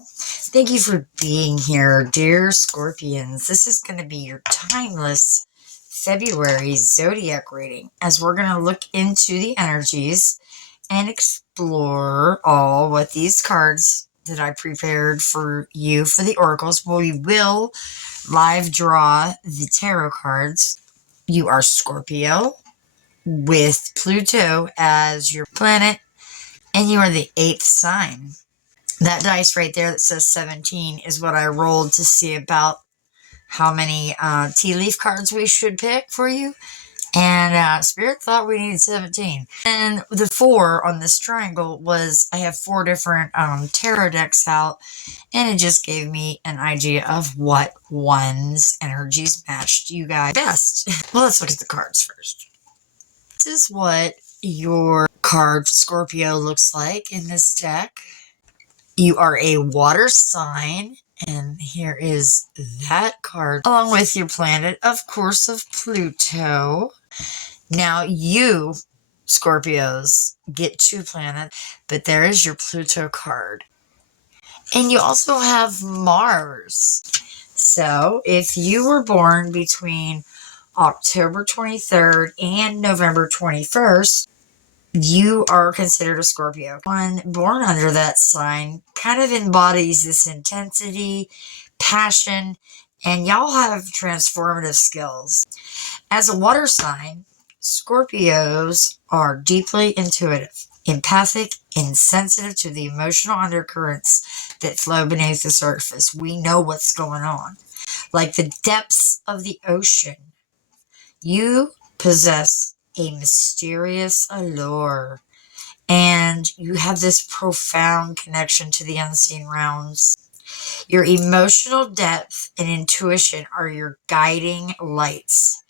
Thank you for being here, dear Scorpions. This is going to be your timeless February Zodiac reading as we're going to look into the energies and explore all what these cards that I prepared for you for the oracles. We will live draw the tarot cards. You are Scorpio with Pluto as your planet, and you are the 8th sign. That dice right there that says 17 is what I rolled to see about how many tea leaf cards we should pick for you. And Spirit thought we needed 17. And the 4 on this triangle was, I have 4 different tarot decks out, and it just gave me an idea of what one's energies matched you guys best. Well, let's look at the cards first. This is what your card Scorpio looks like in this deck. You are a water sign, and here is that card, along with your planet, of course, of Pluto. Now, you, Scorpios, get 2 planets, but there is your Pluto card. And you also have Mars. So, if you were born between October 23rd and November 21st, you are considered a Scorpio. One born under that sign kind of embodies this intensity, passion, and y'all have transformative skills. As a water sign, Scorpios are deeply intuitive, empathic, and sensitive to the emotional undercurrents that flow beneath the surface. We know what's going on. Like the depths of the ocean, you possess a mysterious allure, and you have this profound connection to the unseen realms. Your emotional depth and intuition are your guiding lights.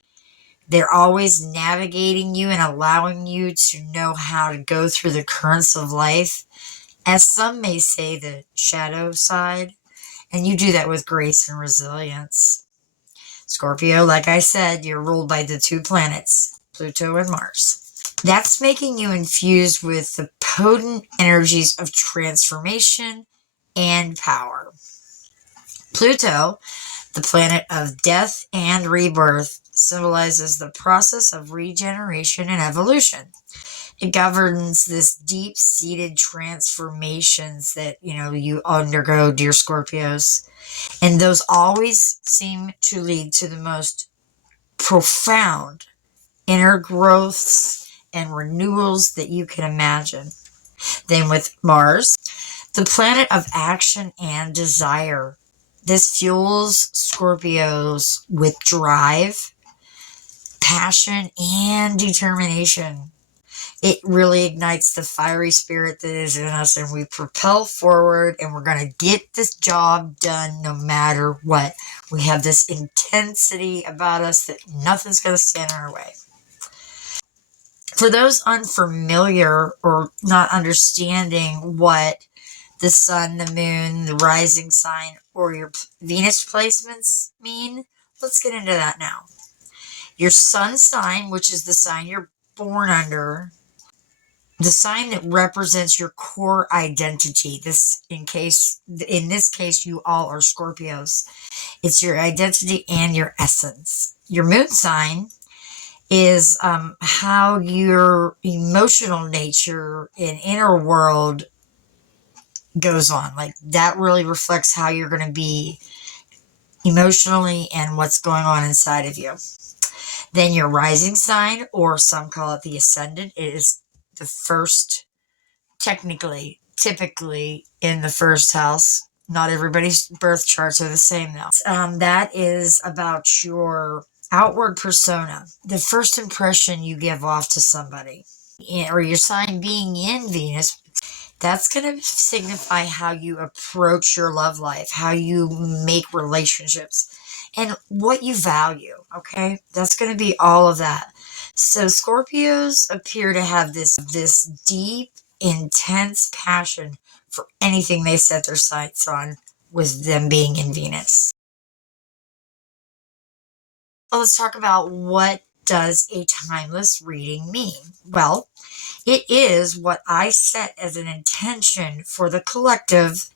They're always navigating you and allowing you to know how to go through the currents of life, as some may say, the shadow side, and you do that with grace and resilience. Scorpio, like I said, you're ruled by the 2 planets, Pluto and Mars. That's making you infused with the potent energies of transformation and power. Pluto, the planet of death and rebirth, symbolizes the process of regeneration and evolution. It governs this deep-seated transformations that, you undergo, dear Scorpios. And those always seem to lead to the most profound inner growths and renewals that you can imagine. Then with Mars, the planet of action and desire. This fuels Scorpios with drive, passion, and determination. It really ignites the fiery spirit that is in us, and we propel forward, and we're going to get this job done no matter what. We have this intensity about us that nothing's going to stand in our way. For those unfamiliar or not understanding what the sun, the moon, the rising sign, or your Venus placements mean, let's get into that now. Your sun sign, which is the sign you're born under, the sign that represents your core identity. In this case, you all are Scorpios. It's your identity and your essence. Your moon sign is how your emotional nature and inner world goes on. Like that really reflects how you're going to be emotionally and what's going on inside of you. Then your rising sign, or some call it the ascendant, is the first, typically in the first house. Not everybody's birth charts are the same though. That is about your outward persona, the first impression you give off to somebody, or your sign being in Venus. That's going to signify how you approach your love life, how you make relationships, and what you value, okay? That's going to be all of that. So Scorpios appear to have this deep, intense passion for anything they set their sights on, with them being in Venus. Let's talk about what does a timeless reading mean? Well, it is what I set as an intention for the collective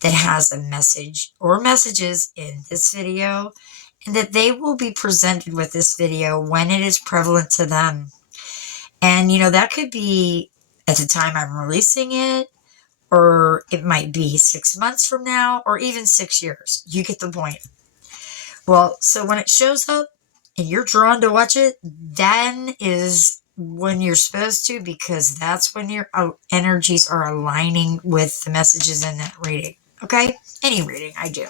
that has a message or messages in this video, and that they will be presented with this video when it is prevalent to them. And, that could be at the time I'm releasing it, or it might be 6 months from now, or even 6 years. You get the point. Well, so when it shows up and you're drawn to watch it, then is when you're supposed to, because that's when your energies are aligning with the messages in that reading. Okay? Any reading I do.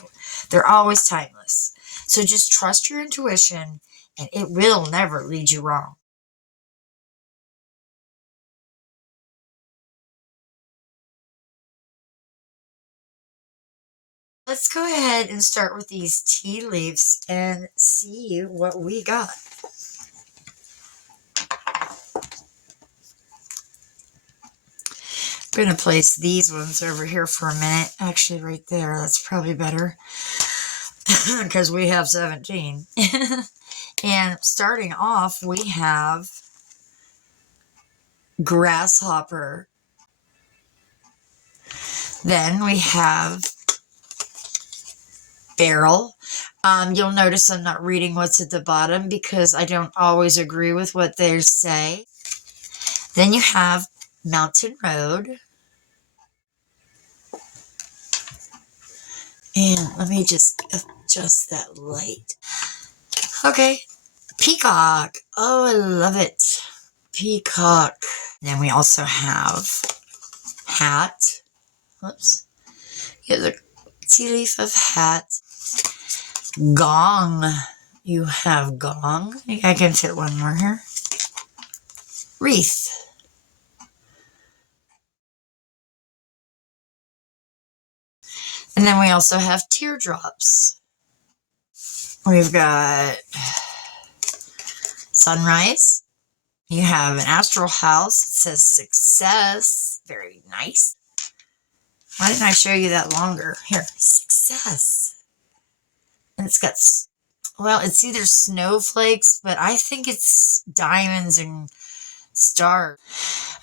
They're always timeless. So just trust your intuition, and it will never lead you wrong. Let's go ahead and start with these tea leaves and see what we got. I'm going to place these ones over here for a minute. Actually, right there. That's probably better because we have 17. And starting off, we have grasshopper. Then we have barrel. You'll notice I'm not reading what's at the bottom because I don't always agree with what they say. Then you have mountain road. And let me just adjust that light. Okay. Peacock. Oh, I love it. Peacock. Then we also have hat. Whoops. Here's a tea leaf of hat. Gong. You have gong. I can fit one more here. Wreath. And then we also have teardrops. We've got sunrise. You have an astral house. It says success. Very nice. Why didn't I show you that longer? Here, success. And it's got, well, it's either snowflakes, but I think it's diamonds and stars.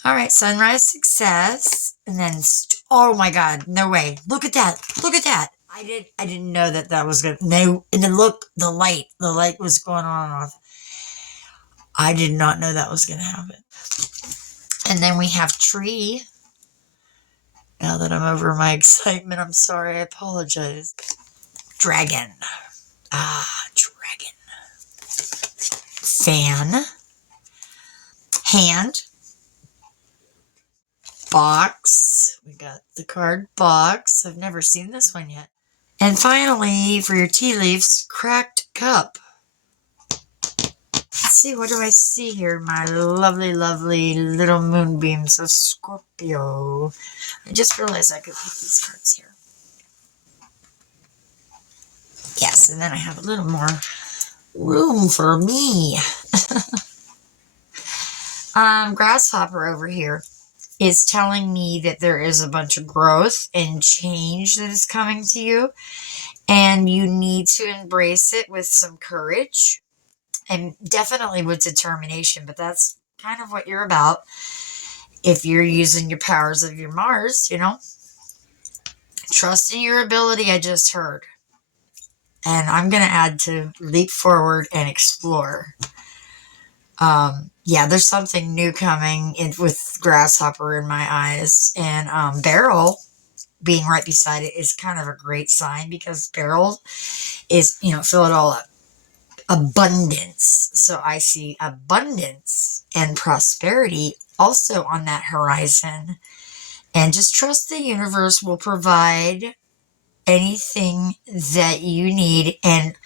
All right, sunrise, success. And then, oh my God, no way. Look at that. Look at that. I didn't know that was going to, no, and then look, the light was going on and off. I did not know that was going to happen. And then we have tree. Now that I'm over my excitement, I'm sorry, I apologize. Dragon. Dragon. Fan. Hand. Box. We got the card box. I've never seen this one yet. And finally, for your tea leaves, cracked cup. Let's see, what do I see here? My lovely, lovely little moonbeams of Scorpio. I just realized I could put these cards here. Yes, and then I have a little more room for me. Grasshopper over here is telling me that there is a bunch of growth and change that is coming to you, and you need to embrace it with some courage and definitely with determination, but that's kind of what you're about if you're using your powers of your Mars, Trust in your ability, I just heard. And I'm going to add to leap forward and explore. Yeah, there's something new coming with grasshopper in my eyes. And barrel being right beside it is kind of a great sign, because barrel is, fill it all up. Abundance. So I see abundance and prosperity also on that horizon. And just trust the universe will provide anything that you need, and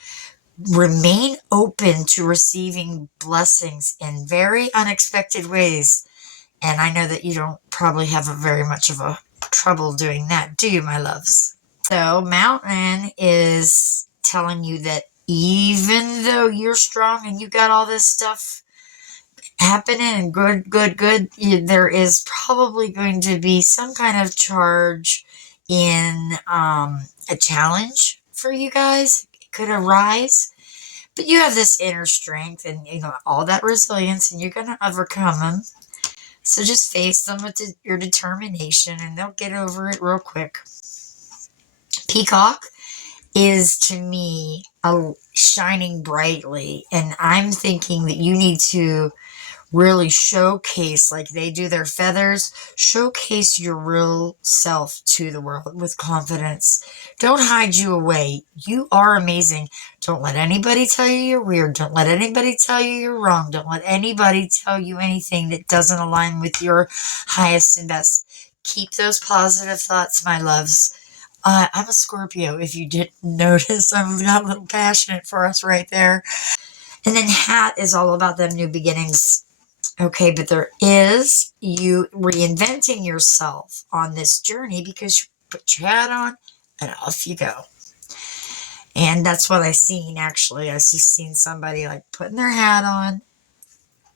remain open to receiving blessings in very unexpected ways. And I know that you don't probably have very much of a trouble doing that, do you, my loves? So Mountain is telling you that even though you're strong and you got all this stuff happening and good, there is probably going to be some kind of charge in a challenge for you guys. It could arise, But you have this inner strength and, all that resilience, and you're going to overcome them. So just face them with your determination, and they'll get over it real quick. Peacock is, to me, shining brightly, and I'm thinking that you need to really showcase, like they do their feathers, showcase your real self to the world with confidence. Don't hide you away. You are amazing. Don't let anybody tell you you're weird. Don't let anybody tell you you're wrong. Don't let anybody tell you anything that doesn't align with your highest and best. Keep those positive thoughts, my loves. I'm a Scorpio, if you didn't notice. I got a little passionate for us right there. And then hat is all about them new beginnings. Okay, but there is you reinventing yourself on this journey because you put your hat on and off you go. And that's what I seen, actually. I just seen somebody like putting their hat on,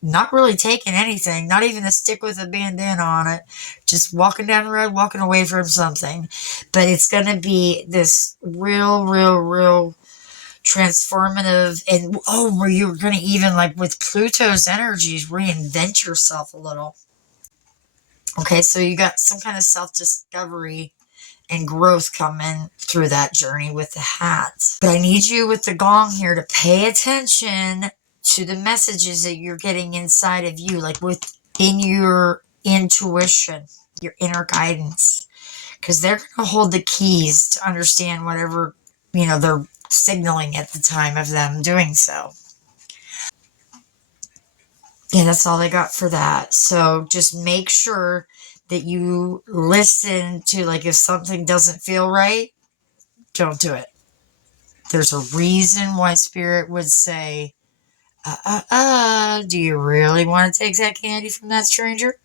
not really taking anything, not even a stick with a bandana on it, just walking down the road, walking away from something. But it's going to be this real transformative, and where you're going to even, like with Pluto's energies, reinvent yourself a little. Okay, so you got some kind of self-discovery and growth coming through that journey with the hat. But I need you with the gong here to pay attention to the messages that you're getting inside of you, like within your intuition, your inner guidance, because they're going to hold the keys to understand whatever, they're signaling at the time of them doing so. Yeah, that's all I got for that. So just make sure that you listen to, like, if something doesn't feel right, don't do it. There's a reason why Spirit would say, do you really want to take that candy from that stranger?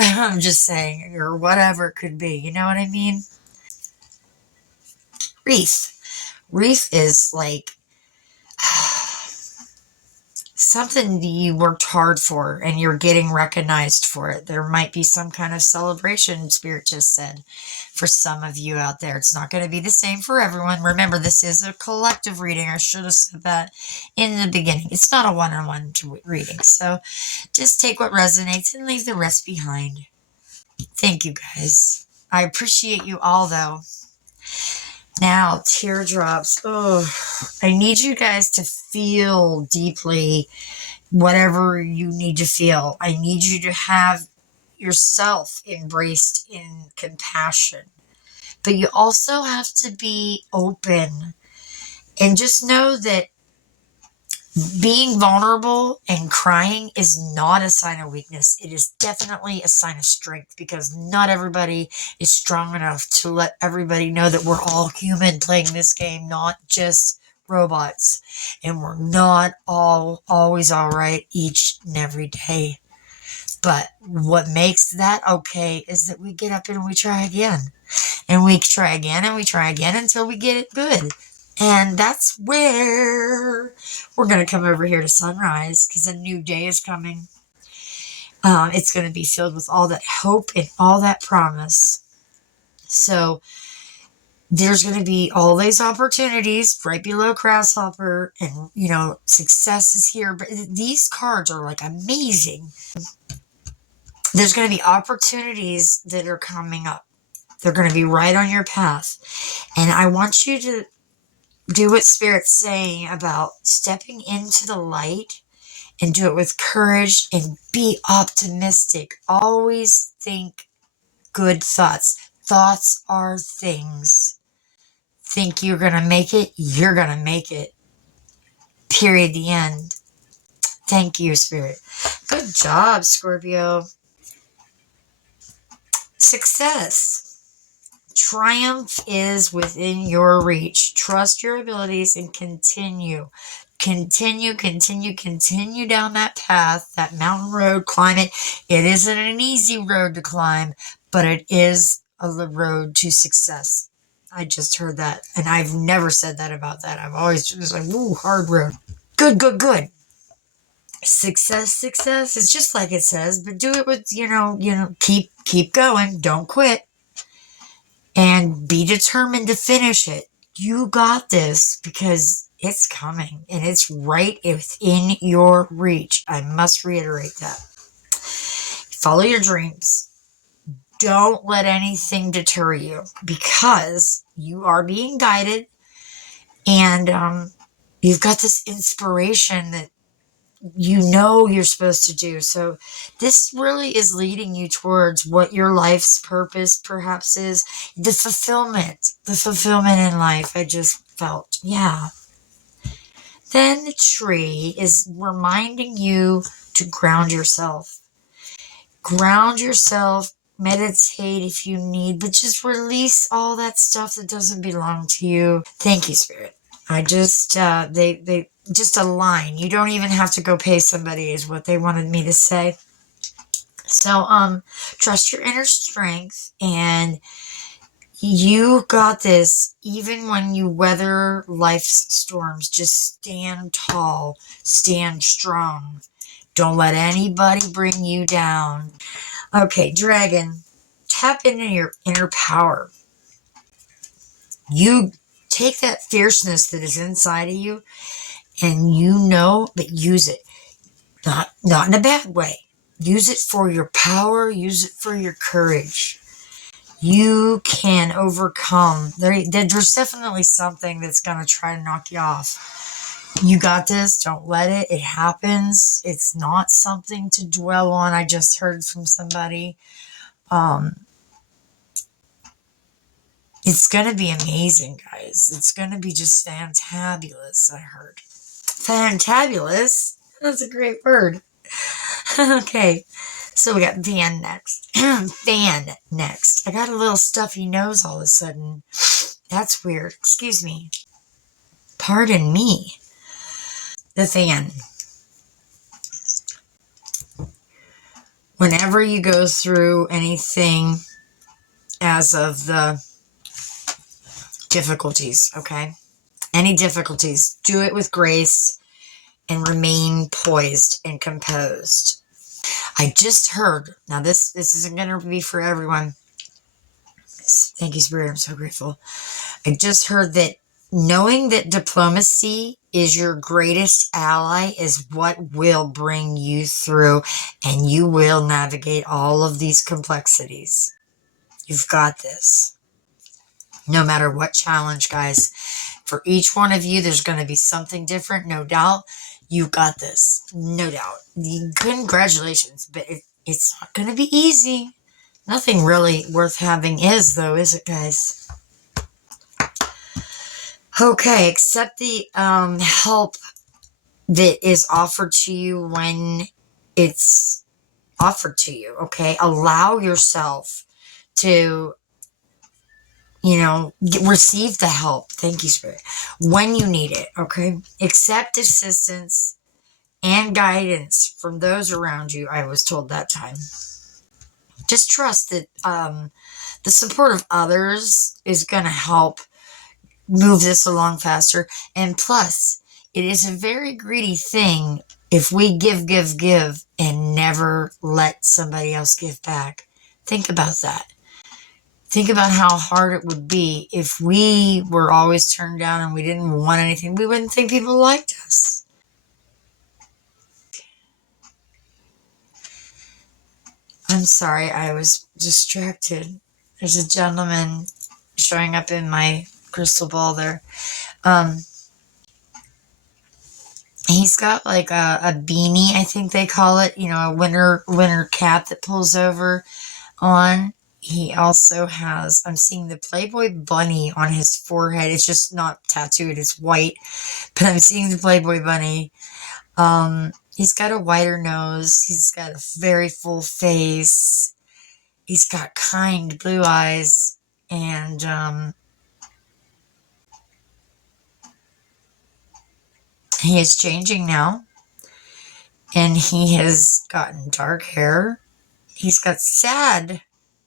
I'm just saying, or whatever it could be. You know what I mean? Wreath. Wreath is like something you worked hard for and you're getting recognized for it. There might be some kind of celebration, Spirit just said, for some of you out there. It's not going to be the same for everyone. Remember, this is a collective reading. I should have said that in the beginning. It's not a one-on-one reading. So just take what resonates and leave the rest behind. Thank you, guys. I appreciate you all, though. Now, teardrops. Oh, I need you guys to feel deeply whatever you need to feel. I need you to have yourself embraced in compassion. But you also have to be open. And just know that being vulnerable and crying is not a sign of weakness. It is definitely a sign of strength, because not everybody is strong enough to let everybody know that we're all human playing this game, not just robots. And we're not all always all right each and every day. But what makes that okay is that we get up and we try again. And we try again and we try again until we get it good. And that's where we're going to come over here to sunrise, because a new day is coming. It's going to be filled with all that hope and all that promise. So there's going to be all these opportunities right below Grasshopper, and, success is here. But these cards are like amazing. There's going to be opportunities that are coming up. They're going to be right on your path. And I want you to do what Spirit's saying about stepping into the light, and do it with courage and be optimistic. Always think good thoughts. Thoughts are things. Think you're going to make it, you're going to make it. Period. The end. Thank you, Spirit. Good job, Scorpio. Success. Triumph is within your reach. Trust your abilities and continue. Continue down that path, that mountain road. Climb it. It isn't an easy road to climb, but it is a road to success. I just heard that, and I've never said that about that. I've always just like, ooh, hard road. Good. Success. It's just like it says, but do it with, keep going. Don't quit. And be determined to finish it. You got this, because It's coming, and it's right within your reach. I must reiterate that. Follow your dreams. Don't let anything deter you, because you are being guided, and you've got this inspiration that you're supposed to do. So this really is leading you towards what your life's purpose perhaps is. The fulfillment in life. I just felt, yeah. Then the tree is reminding you to ground yourself. Ground yourself, meditate if you need, but just release all that stuff that doesn't belong to you. Thank you, Spirit. I just, they just align. You don't even have to go pay somebody, is what they wanted me to say. So, trust your inner strength, and you got this. Even when you weather life's storms, just stand tall, stand strong. Don't let anybody bring you down. Okay, dragon, tap into your inner power. You take that fierceness that is inside of you, and but use it. Not in a bad way. Use it for your power, use it for your courage. You can overcome. There's definitely something that's going to try to knock you off. You got this. Don't let it. It happens. It's not something to dwell on. I just heard from somebody. It's going to be amazing, guys. It's going to be just fantabulous, I heard. Fantabulous? That's a great word. Okay, so we got Van next. Van next. I got a little stuffy nose all of a sudden. That's weird. Excuse me. Pardon me. The Fan. Whenever you go through anything as of the difficulties, okay? Any difficulties, do it with grace and remain poised and composed. I just heard, now this isn't going to be for everyone. Thank you, Spirit. I'm so grateful. I just heard that knowing that diplomacy is your greatest ally is what will bring you through, and you will navigate all of these complexities. You've got this. No matter what challenge, guys. For each one of you, there's going to be something different, no doubt. You got this. No doubt. Congratulations, but it's not going to be easy. Nothing really worth having is, though, is it, guys? Okay, accept the help that is offered to you when it's offered to you, okay? Allow yourself to, receive the help. Thank you, Spirit. When you need it, okay? Accept assistance and guidance from those around you, I was told that time. Just trust that the support of others is going to help move this along faster. And plus, it is a very greedy thing if we give, and never let somebody else give back. Think about that. Think about how hard it would be if we were always turned down and we didn't want anything. We wouldn't think people liked us. I'm sorry, I was distracted. There's a gentleman showing up in my crystal ball there. He's got like a beanie, I think they call it, a winter cap that pulls over on. He also has, I'm seeing the Playboy bunny on his forehead. It's just not tattooed, it's white. But I'm seeing the Playboy bunny. He's got a wider nose. He's got a very full face. He's got kind blue eyes. And he is changing now. And he has gotten dark hair. He's got sad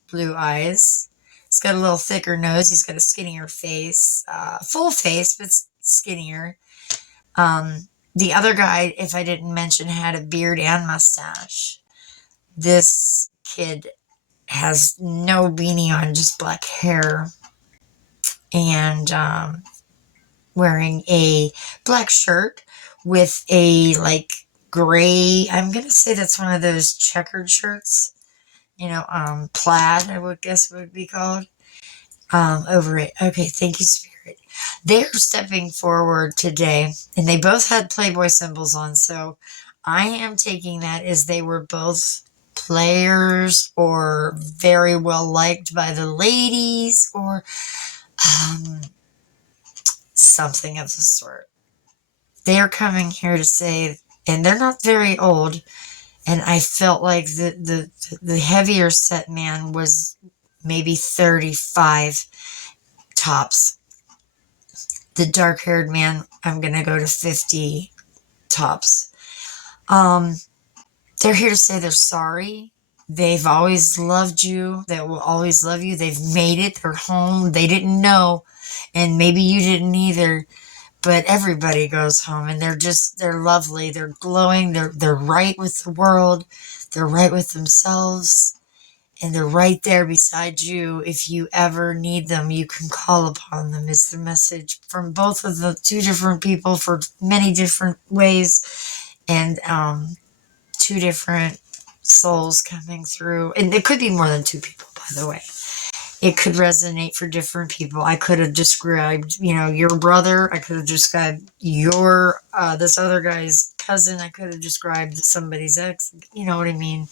blue eyes. He's got a little thicker nose. He's got a skinnier face. Full face, but skinnier. The other guy, if I didn't mention, had a beard and mustache. This kid has no beanie on, just black hair. And wearing a black shirt with a like gray, I'm going to say that's one of those checkered shirts, plaid, I would guess would be called, over it. Okay, thank you, Spirit. They're stepping forward today, and they both had Playboy symbols on, so I am taking that as they were both players or very well liked by the ladies or um, something of the sort. They are coming here to say, and they're not very old, and I felt like the heavier set man was maybe 35 tops. The dark haired man, I'm gonna go to 50 tops. Um, they're here to say they're sorry. They've always loved you. They will always love you. They've made it. They're home. They didn't know, and maybe you didn't either. But everybody goes home, and they're lovely. They're glowing. They're right with the world. They're right with themselves. And they're right there beside you. If you ever need them, you can call upon them, is the message from both of the two different people for many different ways. And two different souls coming through. And it could be more than two people, by the way. It could resonate for different people. I could have described, your brother. I could have described your, this other guy's cousin. I could have described somebody's ex. You know what I mean?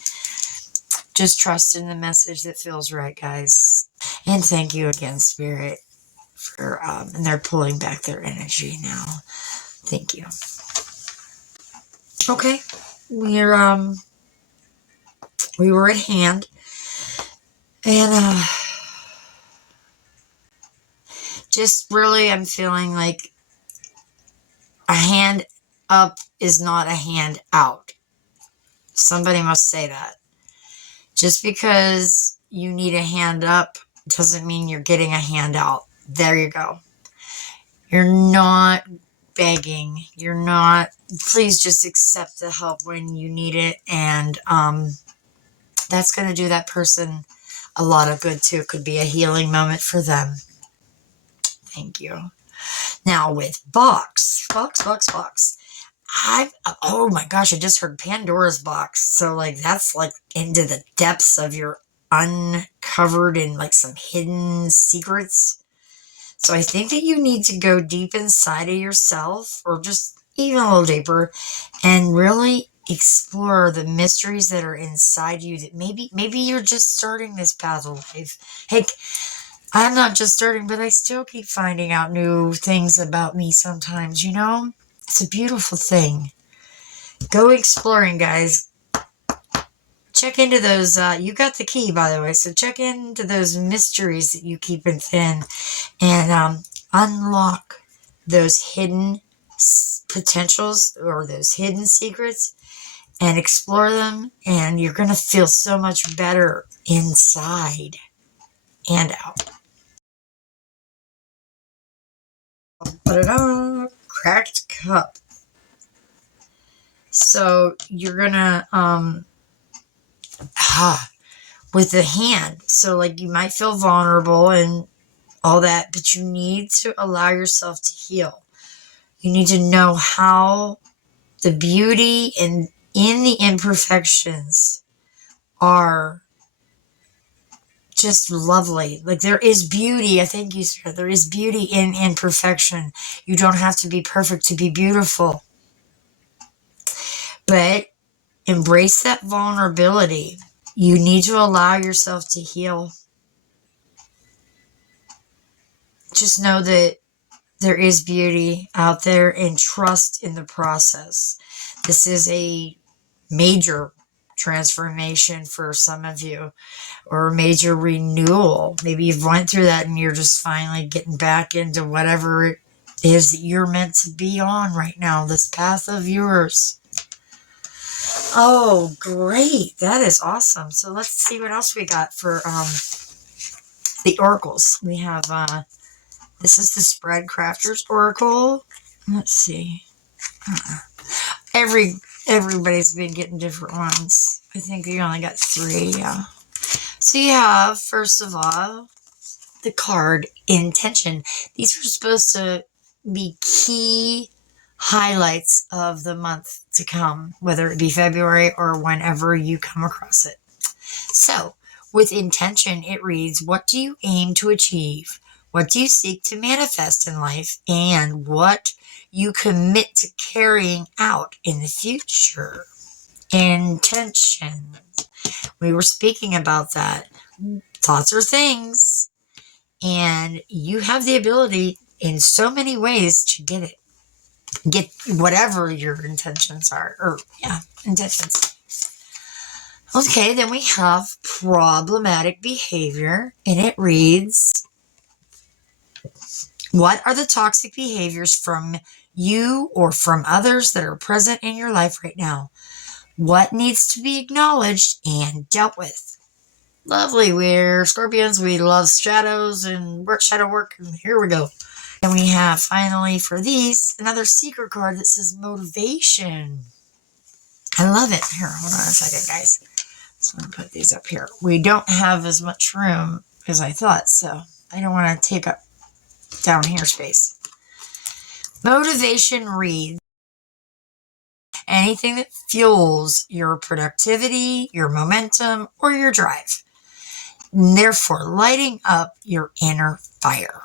Just trust in the message that feels right, guys. And thank you again, Spirit, for and they're pulling back their energy now. Thank you. Okay, we were at hand, and just really, I'm feeling like a hand up is not a hand out. Somebody must say that. Just because you need a hand up doesn't mean you're getting a hand out. There you go. You're not begging. You're not. Please just accept the help when you need it. And that's going to do that person a lot of good too. It could be a healing moment for them. Thank you. Now with box. Oh my gosh, I just heard Pandora's box. So that's into the depths of your uncovered and some hidden secrets. So I think that you need to go deep inside of yourself, or just even a little deeper, and really explore the mysteries that are inside you. That maybe you're just starting this path of life. Heck, I'm not just starting, but I still keep finding out new things about me sometimes, It's a beautiful thing. Go exploring, guys. Check into those, you got the key, by the way, so check into those mysteries that you keep within and unlock those hidden potentials or those hidden secrets and explore them, and you're going to feel so much better inside and out. Ta-da-da! Cracked cup. So you're going to, with the hand. So you might feel vulnerable and all that, but you need to allow yourself to heal. You need to know how the beauty and in the imperfections are just lovely. There is beauty. I thank you, sir. There is beauty in imperfection. You don't have to be perfect to be beautiful. But embrace that vulnerability. You need to allow yourself to heal. Just know that there is beauty out there and trust in the process. This is a major transformation for some of you, or a major renewal. Maybe you've went through that and you're just finally getting back into whatever it is that you're meant to be on right now, this path of yours. Oh, great. That is awesome. So let's see what else we got for the oracles. We have this is the Spread Crafters Oracle. Let's see. Everybody's been getting different ones. I think you only got 3, yeah. So you have, first of all, the card Intention. These are supposed to be key highlights of the month to come, whether it be February or whenever you come across it. So, with intention, it reads, what do you aim to achieve? What do you seek to manifest in life? And what you commit to carrying out in the future? Intention. We were speaking about that. Thoughts are things, and you have the ability in so many ways to get whatever your intentions are, or intentions. Okay, then we have problematic behavior, and it reads, what are the toxic behaviors from you or from others that are present in your life right now? What needs to be acknowledged and dealt with? Lovely. We're Scorpions. We love shadows and shadow work. And here we go. And we have finally for these another secret card that says motivation. I love it. Here, hold on a second, guys. So I'm going to put these up here. We don't have as much room as I thought, so I don't want to take up down here space. Motivation reads, anything that fuels your productivity, your momentum, or your drive, therefore lighting up your inner fire.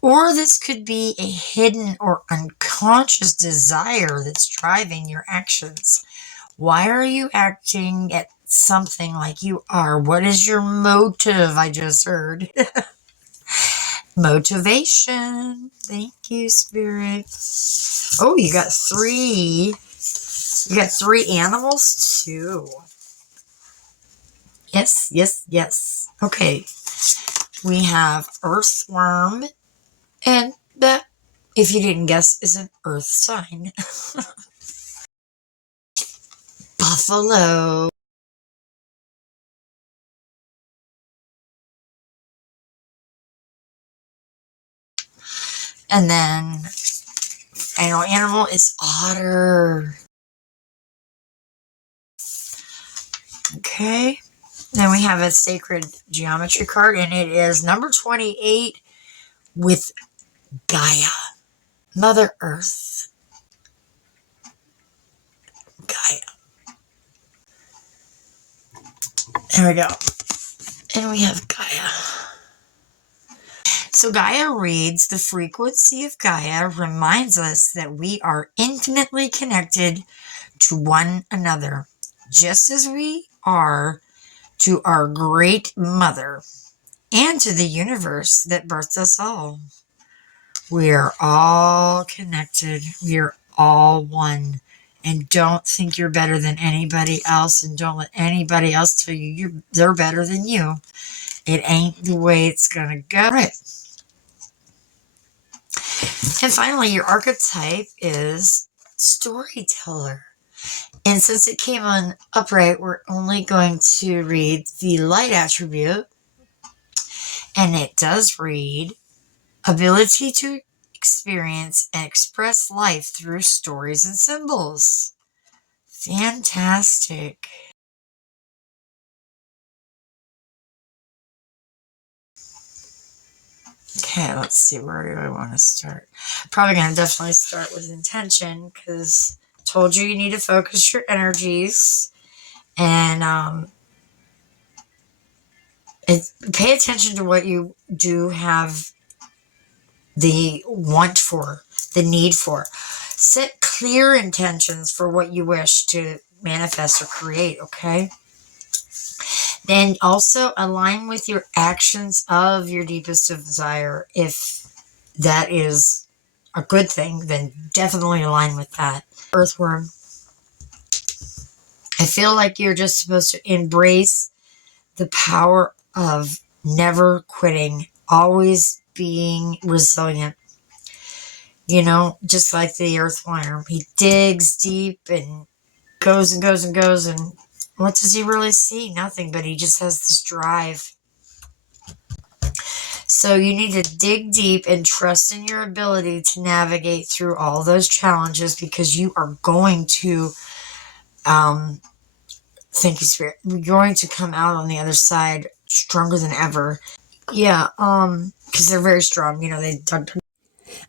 Or this could be a hidden or unconscious desire that's driving your actions. Why are you acting at something like you are? What is your motive? I just heard. Motivation. Thank you, Spirit. Oh, you got three. You got three animals too. Yes, yes, yes. Okay. We have earthworm, and that, if you didn't guess, is an earth sign. Buffalo. And then animal is otter. Okay. Then we have a sacred geometry card, and it is number 28 with Gaia, Mother Earth. Gaia. There we go. And we have Gaia. So Gaia reads, the frequency of Gaia reminds us that we are intimately connected to one another, just as we are to our great mother and to the universe that birthed us all. We are all connected. We are all one. And don't think you're better than anybody else, and don't let anybody else tell you they're better than you. It ain't the way it's going to go. Right. And finally, your archetype is storyteller. And since it came on upright, we're only going to read the light attribute. And it does read, ability to experience and express life through stories and symbols. Fantastic. Okay, let's see. Where do I want to start? Probably going to definitely start with intention, because I told you need to focus your energies and pay attention to what you do have the want for, the need for. Set clear intentions for what you wish to manifest or create, okay? Then also align with your actions of your deepest desire. If that is a good thing, then definitely align with that. Earthworm. I feel like you're just supposed to embrace the power of never quitting, always being resilient. You know, just like the earthworm. He digs deep and goes and goes and goes, and what does he really see? Nothing, but he just has this drive. So you need to dig deep and trust in your ability to navigate through all those challenges, because you are going to, thank you, Spirit, you're going to come out on the other side stronger than ever. Yeah, because they're very strong. You know, they dug.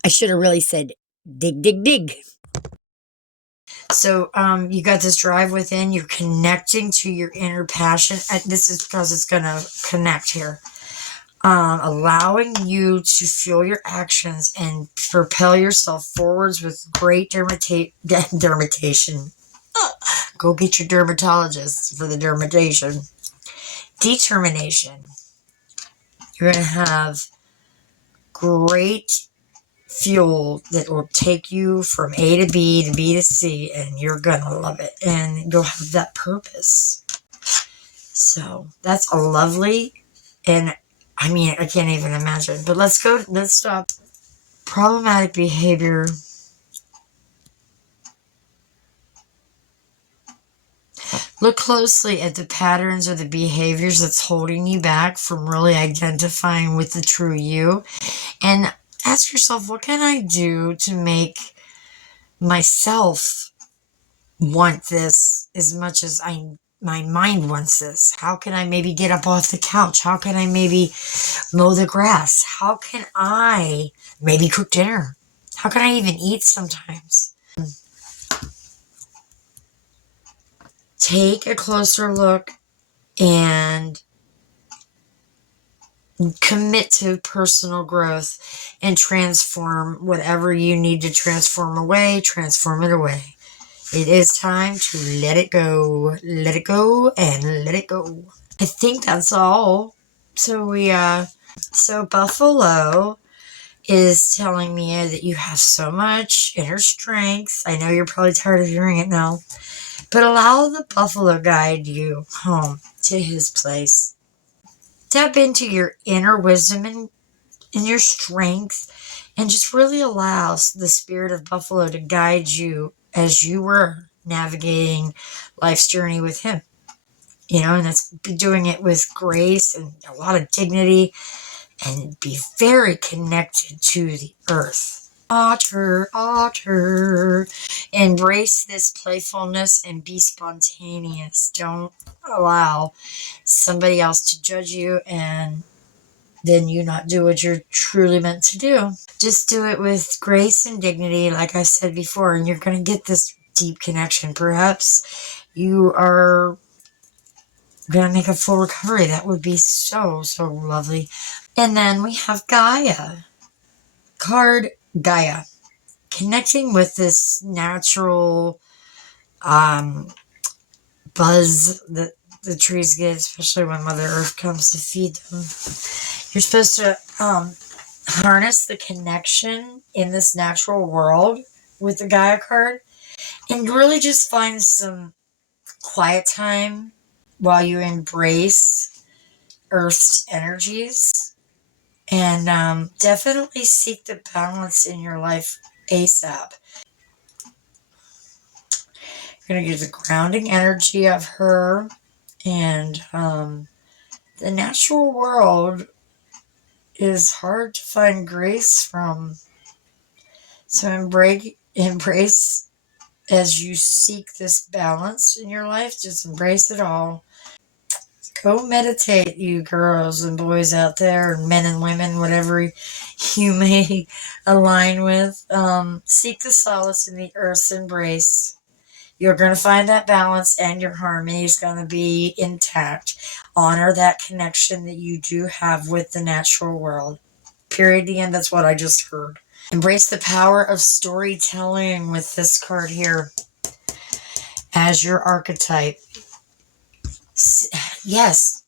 I should have really said dig, dig, dig. So you got this drive within, you're connecting to your inner passion. This is because it's going to connect here. Allowing you to fuel your actions and propel yourself forwards with great dermatation. Go get your dermatologist for the dermatation. Determination. You're going to have great fuel that will take you from A to B to B to C, and you're going to love it. And you'll have that purpose. So that's a lovely, and I mean, I can't even imagine. But let's stop. Problematic behavior. Look closely at the patterns or the behaviors that's holding you back from really identifying with the true you. And ask yourself, what can I do to make myself want this as much as my mind wants this? How can I maybe get up off the couch? How can I maybe mow the grass? How can I maybe cook dinner? How can I even eat sometimes? Take a closer look and commit to personal growth and transform whatever you need to transform it away. It is time to let it go, and let it go. I think that's all. So Buffalo is telling me that you have so much inner strength. I know you're probably tired of hearing it now, but allow the Buffalo guide you home to his place. Tap into your inner wisdom and your strength, and just really allow the spirit of Buffalo to guide you as you were navigating life's journey with him. And that's be doing it with grace and a lot of dignity, and be very connected to the earth. Otter. Embrace this playfulness and be spontaneous. Don't allow somebody else to judge you and then you not do what you're truly meant to do. Just do it with grace and dignity, like I said before, and you're going to get this deep connection. Perhaps you are going to make a full recovery. That would be so, so lovely. And then we have Gaia. Card Gaia. Connecting with this natural buzz that the trees get, especially when Mother Earth comes to feed them. You're supposed to harness the connection in this natural world with the Gaia card and really just find some quiet time while you embrace Earth's energies, and definitely seek the balance in your life ASAP. You're going to get the grounding energy of her, and the natural world is hard to find grace from. So embrace as you seek this balance in your life. Just embrace it all. Go meditate, you girls and boys out there, and men and women, whatever you may align with. Seek the solace in the earth's embrace. You're going to find that balance, and your harmony is going to be intact. Honor that connection that you do have with the natural world. Period. The end. That's what I just heard. Embrace the power of storytelling with this card here as your archetype. Yes.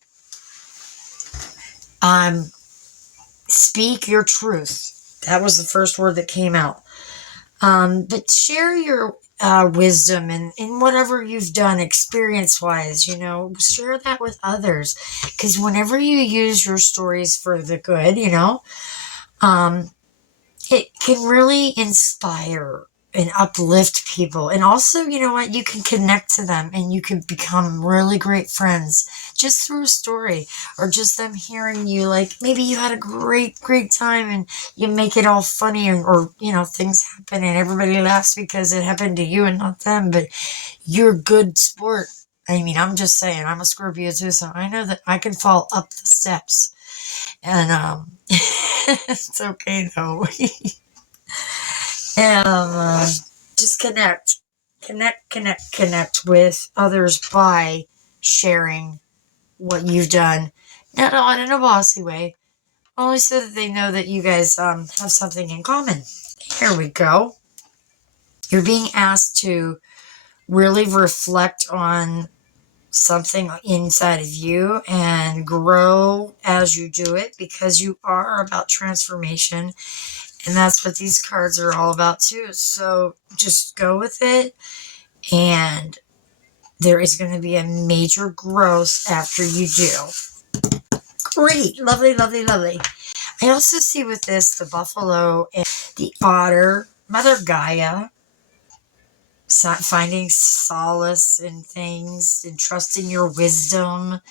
Speak your truth. That was the first word that came out. But share your wisdom and whatever you've done experience-wise, share that with others. Because whenever you use your stories for the good, it can really inspire and uplift people. And also, you know what? You can connect to them and you can become really great friends just through a story, or just them hearing you. Like maybe you had a great, great time and you make it all funny, or things happen and everybody laughs because it happened to you and not them, but you're a good sport. I mean, I'm just saying, I'm a Scorpio too, so I know that I can fall up the steps. And it's okay though. Just connect with others by sharing what you've done. Not in a bossy way, only so that they know that you guys have something in common. Here we go. You're being asked to really reflect on something inside of you and grow as you do it, because you are about transformation, and that's what these cards are all about too. So just go with it, and there is going to be a major growth after you do. Great. Lovely, lovely, lovely. I also see with this the buffalo and the otter, Mother Gaia, finding solace in things and trusting your wisdom,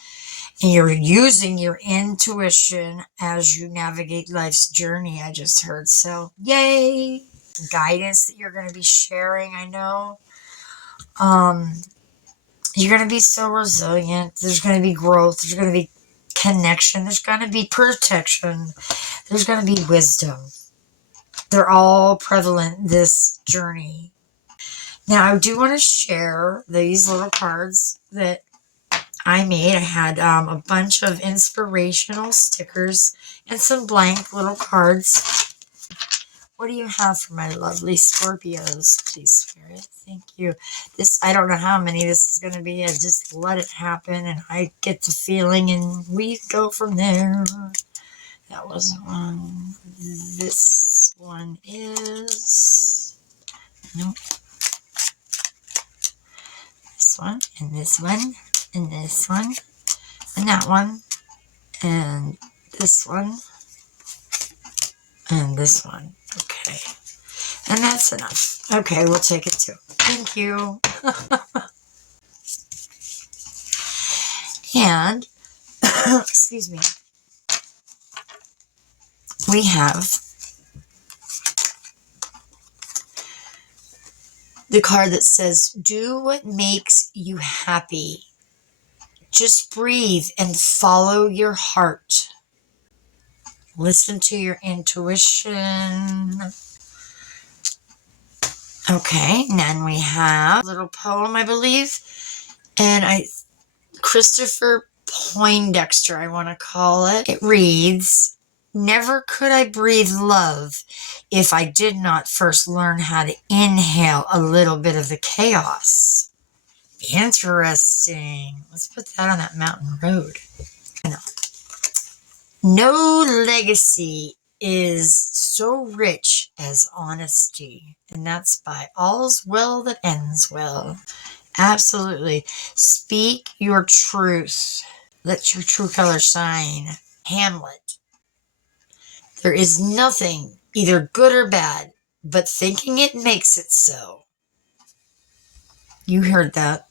and you're using your intuition as you navigate life's journey. I just heard. So yay. Guidance that you're going to be sharing. I know you're going to be so resilient. There's going to be growth. There's going to be connection. There's going to be protection. There's going to be wisdom. They're all prevalent this journey. Now, I do want to share these little cards that I made. I had a bunch of inspirational stickers and some blank little cards. What do you have for my lovely Scorpios, please, Spirit? Thank you. This, I don't know how many this is going to be. I just let it happen, and I get the feeling, and we go from there. That wasn't one. This one is... Nope. This one, and this one, and this one, and that one, and this one, and this one. Okay. And that's enough. Okay, we'll take it too. Thank you. And, excuse me, we have the card that says, do what makes you happy. Just breathe and follow your heart. Listen to your intuition. Okay, and then we have a little poem, I believe. And Christopher Poindexter, I want to call it. It reads, never could I breathe love if I did not first learn how to inhale a little bit of the chaos. Interesting. Let's put that on that mountain road. No legacy is so rich as honesty. And that's by All's Well That Ends Well. Absolutely. Speak your truth. Let your true color shine. Hamlet. There is nothing, either good or bad, but thinking it makes it so. You heard that.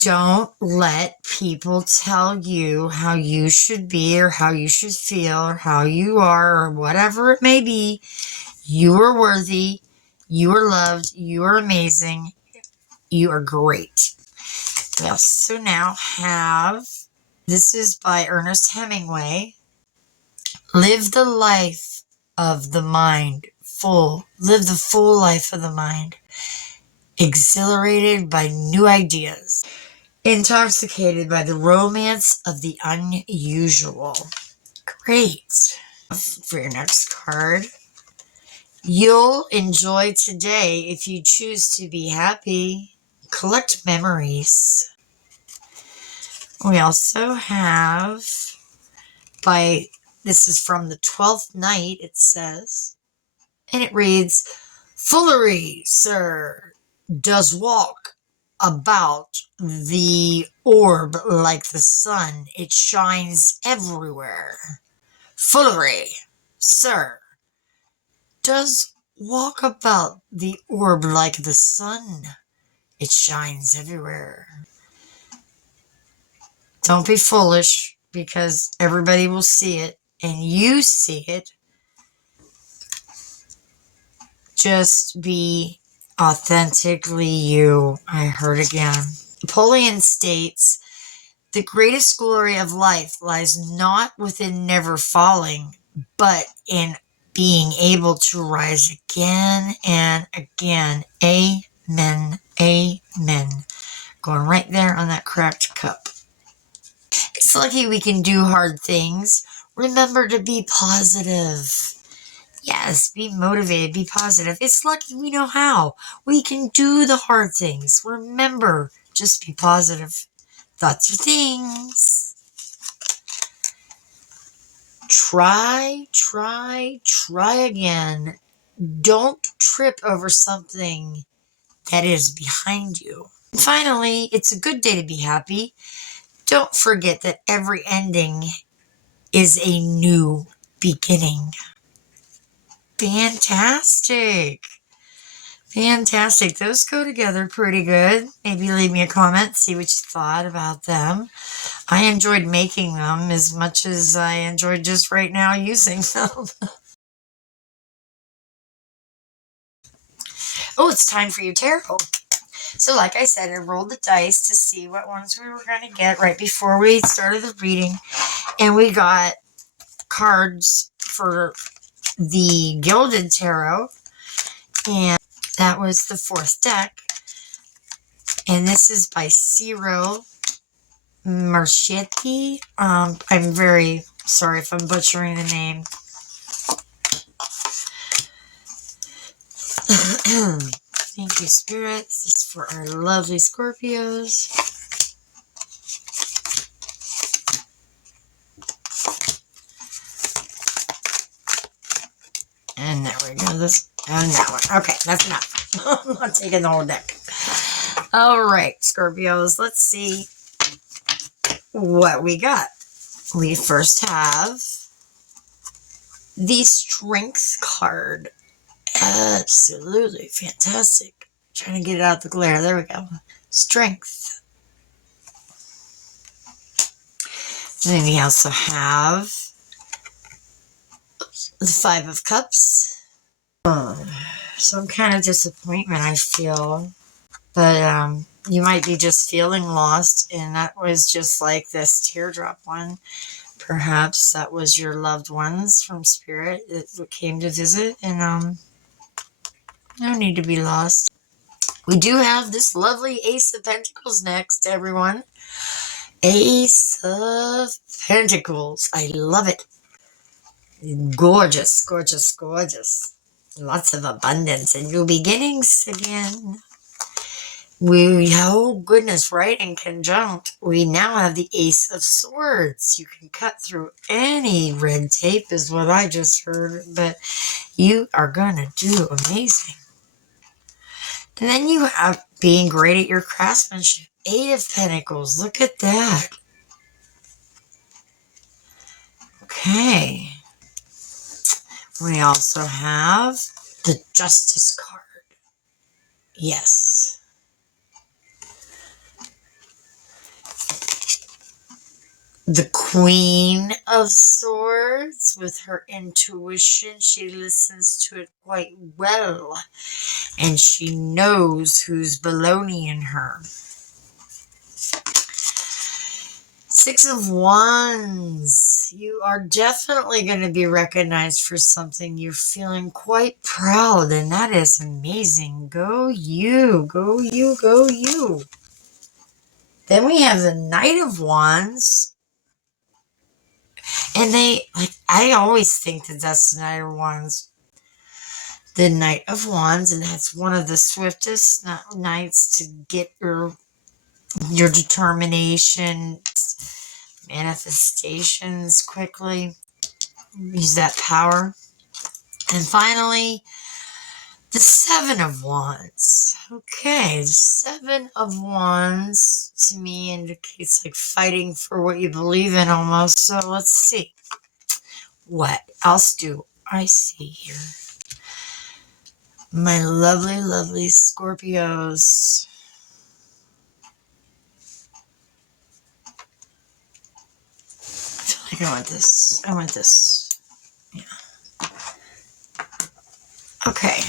Don't let people tell you how you should be or how you should feel or how you are or whatever it may be. You are worthy. You are loved. You are amazing. You are great. We also now have, this is by Ernest Hemingway, live the life of the mind full. Live the full life of the mind. Exhilarated by new ideas. Intoxicated by the romance of the unusual. Great. For your next card, you'll enjoy today if you choose to be happy. Collect memories. We also have, this is from the 12th night, it says, and it reads, foolery, sir, does walk about the orb like the sun. It shines everywhere. Foolery, sir, does walk about the orb like the sun. It shines everywhere. Don't be foolish, because everybody will see it, and you see it. Just be authentically you. I heard again. Napoleon states, the greatest glory of life lies not within never falling, but in being able to rise again and again. Amen. Amen. Going right there on that cracked cup. It's lucky we can do hard things. Remember to be positive. Yes, be motivated, be positive. It's lucky we know how. We can do the hard things. Remember, just be positive. Thoughts are things. Try again. Don't trip over something that is behind you. And finally, it's a good day to be happy. Don't forget that every ending is a new beginning. Fantastic. Fantastic. Those go together pretty good. Maybe leave me a comment, see what you thought about them. I enjoyed making them as much as I enjoyed just right now using them. Oh, it's time for your tarot. So like I said, I rolled the dice to see what ones we were going to get right before we started the reading. And we got cards for the Gilded Tarot. And that was the fourth deck. And this is by Ciro Marchetti. I'm very sorry if I'm butchering the name. Thank you, Spirit. This is for our lovely Scorpios. And there we go. This and that one. Okay, that's enough. I'm not taking the whole deck. All right, Scorpios. Let's see what we got. We first have the Strength card. Absolutely fantastic. Trying to get it out the glare. There we go. Strength. Then we also have the Five of Cups. Some kind of disappointment, I feel. But you might be just feeling lost, and that was just like this teardrop one. Perhaps that was your loved ones from Spirit that came to visit, and no need to be lost. We do have this lovely Ace of Pentacles next, everyone. Ace of Pentacles. I love it. Gorgeous, gorgeous, gorgeous. Lots of abundance and new beginnings again. Oh goodness, right in conjunct, we now have the Ace of Swords. You can cut through any red tape is what I just heard, but you are going to do amazing. And then you have being great at your craftsmanship. Eight of Pentacles, look at that. Okay. We also have the Justice card. Yes. The Queen of Swords, with her intuition, she listens to it quite well, and she knows who's baloneying her. Six of Wands, you are definitely going to be recognized for something. You're feeling quite proud, and that is amazing. Go you, go you, go you. Then we have the Knight of Wands. And I always think that that's the Knight of Wands. The Knight of Wands, and that's one of the swiftest knights to get your determination, manifestations quickly. Use that power. And finally, the Seven of Wands. Okay, the Seven of Wands to me indicates like fighting for what you believe in almost. So let's see. What else do I see here? My lovely, lovely Scorpios. I feel like I want this. I want this. Yeah. Okay.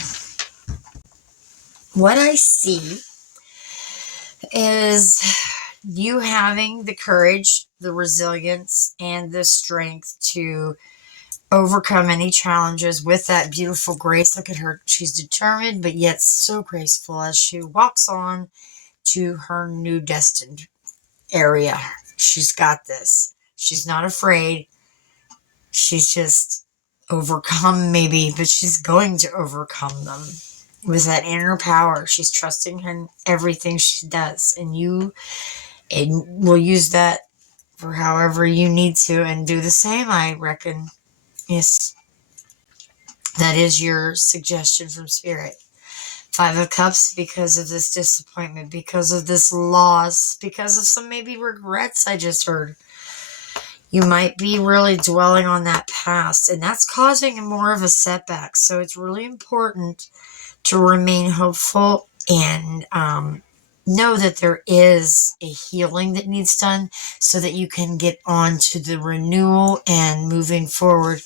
What I see is you having the courage, the resilience, and the strength to overcome any challenges with that beautiful grace. Look at her. She's determined, but yet so graceful as she walks on to her new destined area. She's got this. She's not afraid. She's just overcome, maybe, but she's going to overcome them with that inner power. She's trusting in everything she does. And you will use that for however you need to and do the same, I reckon. Yes, that is your suggestion from Spirit. Five of Cups, because of this disappointment, because of this loss, because of some maybe regrets I just heard. You might be really dwelling on that past, and that's causing more of a setback. So it's really important to remain hopeful and know that there is a healing that needs done so that you can get on to the renewal and moving forward.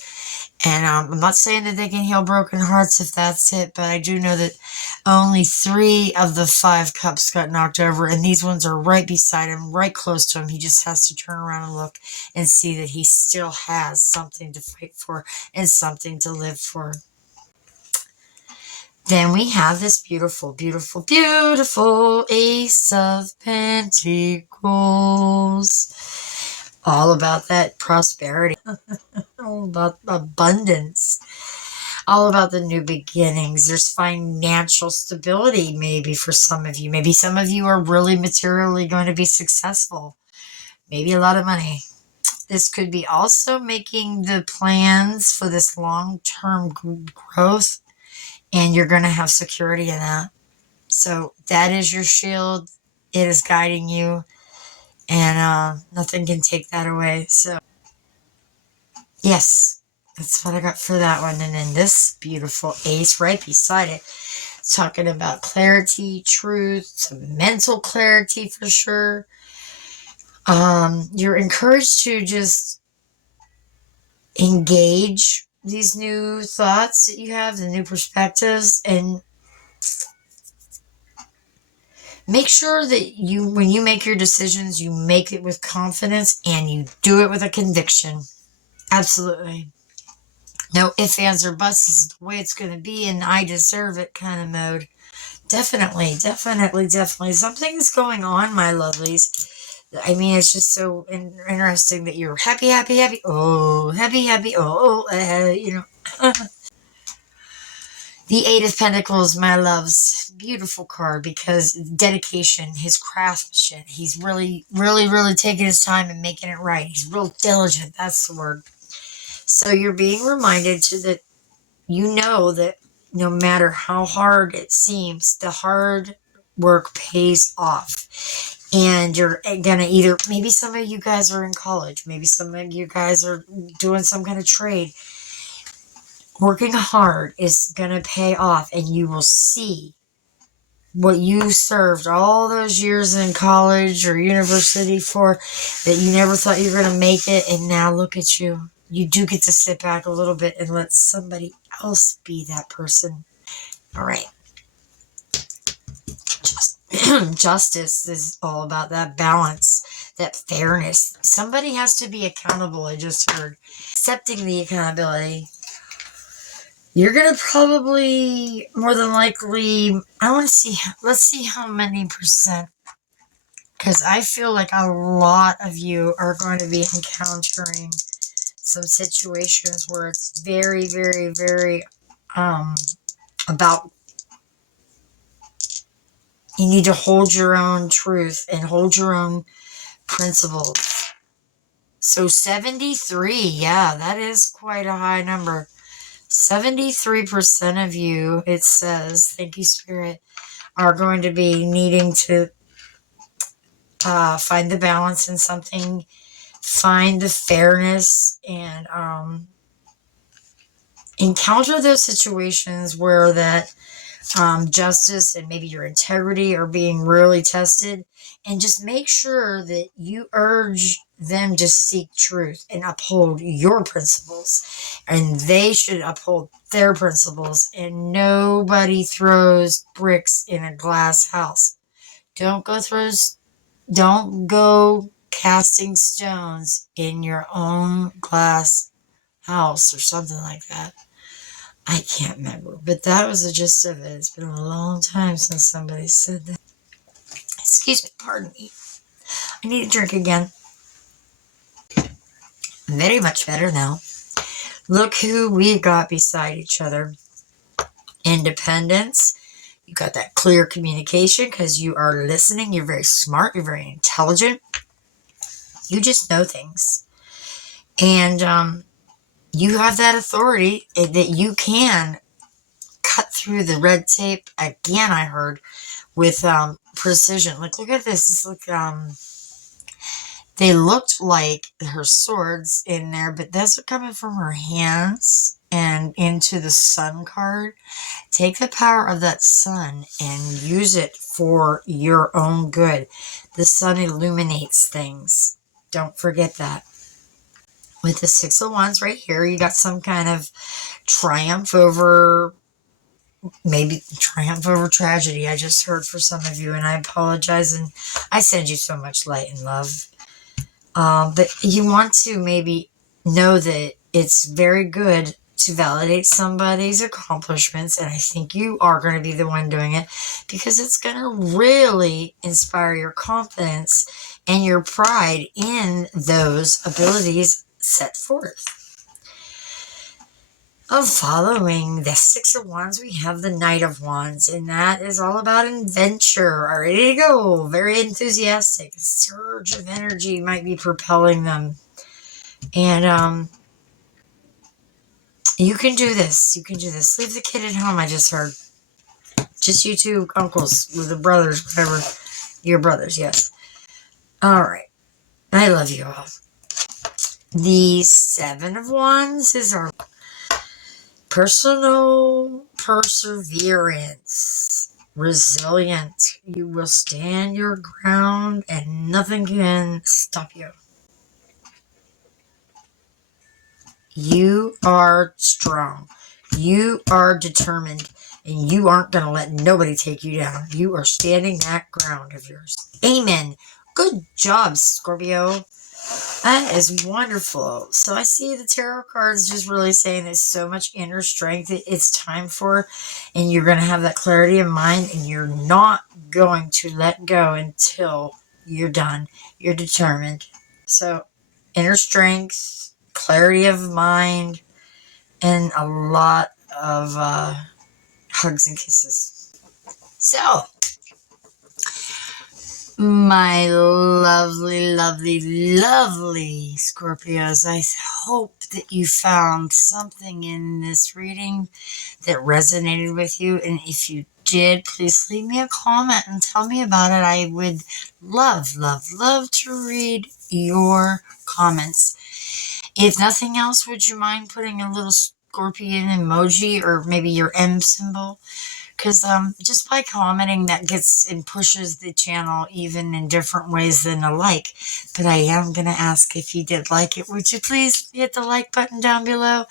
And I'm not saying that they can heal broken hearts if that's it, but I do know that only 3 of the 5 cups got knocked over, and these ones are right beside him, right close to him. He just has to turn around and look and see that he still has something to fight for and something to live for. Then we have this beautiful, beautiful, beautiful Ace of Pentacles. All about that prosperity, all about abundance, all about the new beginnings. There's financial stability, maybe for some of you. Maybe some of you are really materially going to be successful. Maybe a lot of money. This could be also making the plans for this long-term growth, and you're going to have security in that. So that is your shield. It is guiding you, and nothing can take that away. So yes, that's what I got for that one. And then this beautiful ace right beside it, talking about clarity, truth, some mental clarity for sure. You're encouraged to just engage these new thoughts that you have, the new perspectives, and make sure that you, when you make your decisions, you make it with confidence and you do it with a conviction. Absolutely. No ifs, ands, or buts. This is the way it's going to be, and I deserve it kind of mode. Definitely, definitely, definitely. Something's going on, my lovelies. I mean, it's just so interesting that you're happy, happy, happy. Oh, happy, happy. Oh, The Eight of Pentacles, my loves, beautiful card because dedication, his craftsmanship. He's really, really, really taking his time and making it right. He's real diligent. That's the word. So you're being reminded that you know that no matter how hard it seems, the hard work pays off. And you're going to either, maybe some of you guys are in college, maybe some of you guys are doing some kind of trade. Working hard is going to pay off, and you will see what you served all those years in college or university for, that you never thought you were going to make it. And now look at you. You do get to sit back a little bit and let somebody else be that person. All right. Justice is all about that balance, that fairness. Somebody has to be accountable, I just heard. Accepting the accountability. You're going to probably, more than likely, let's see how many percent. Because I feel like a lot of you are going to be encountering some situations where it's very, very, very about, you need to hold your own truth and hold your own principles. So 73, yeah, that is quite a high number. 73% of you, it says, thank you, Spirit, are going to be needing to find the balance in something, find the fairness, and encounter those situations where that justice and maybe your integrity are being really tested, and just make sure that you urge them to seek truth and uphold your principles, and they should uphold their principles, and nobody throws bricks in a glass house. Don't go casting stones in your own glass house or something like that. I can't remember, but that was the gist of it. It's been a long time since somebody said that. Excuse me, pardon me. I need a drink again. Very much better now. Look who we got beside each other. Independence. You got that clear communication because you are listening. You're very smart. You're very intelligent. You just know things. And you have that authority that you can cut through the red tape. Again, I heard with precision. Like, look at this. It's like they looked like her swords in there, but those are coming from her hands and into the sun card. Take the power of that sun and use it for your own good. The sun illuminates things. Don't forget that. With the Six of Wands right here, you got some kind of triumph over, maybe triumph over tragedy. I just heard for some of you, and I apologize, and I send you so much light and love. But you want to maybe know that it's very good to validate somebody's accomplishments, and I think you are going to be the one doing it because it's going to really inspire your confidence and your pride in those abilities set forth. Following the Six of Wands, we have the Knight of Wands, and that is all about adventure. Ready to go. Very enthusiastic. A surge of energy might be propelling them. And you can do this. You can do this. Leave the kid at home, I just heard. Just you two uncles, with the brothers, whatever. Your brothers, yes. All right. I love you all. The Seven of Wands is our personal perseverance, resilient. You will stand your ground and nothing can stop you. You are strong. You are determined. And you aren't going to let nobody take you down. You are standing that ground of yours. Amen. Good job, Scorpio. That is wonderful. So I see the tarot cards just really saying there's so much inner strength that it's time for, and you're going to have that clarity of mind, and you're not going to let go until you're done. You're determined. So inner strength, clarity of mind, and a lot of hugs and kisses. So, my lovely, lovely, lovely Scorpios, I hope that you found something in this reading that resonated with you. And if you did, please leave me a comment and tell me about it. I would love, love, love to read your comments. If nothing else, would you mind putting a little scorpion emoji or maybe your M symbol? Because just by commenting, that gets and pushes the channel even in different ways than a like. But I am going to ask, if you did like it, would you please hit the like button down below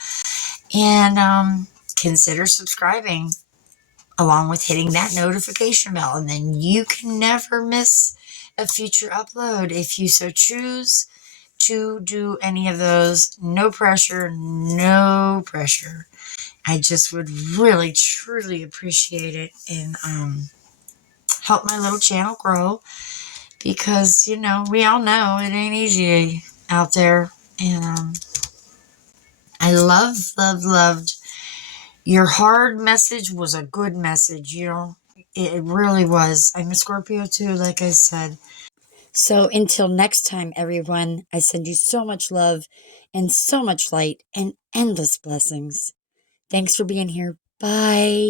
and consider subscribing along with hitting that notification bell, and then you can never miss a future upload if you so choose to do any of those. No pressure, no pressure. I just would really, truly appreciate it and help my little channel grow, because, you know, we all know it ain't easy out there. And I loved your hard message was a good message, you know. It really was. I'm a Scorpio too, like I said. So until next time, everyone, I send you so much love and so much light and endless blessings. Thanks for being here. Bye.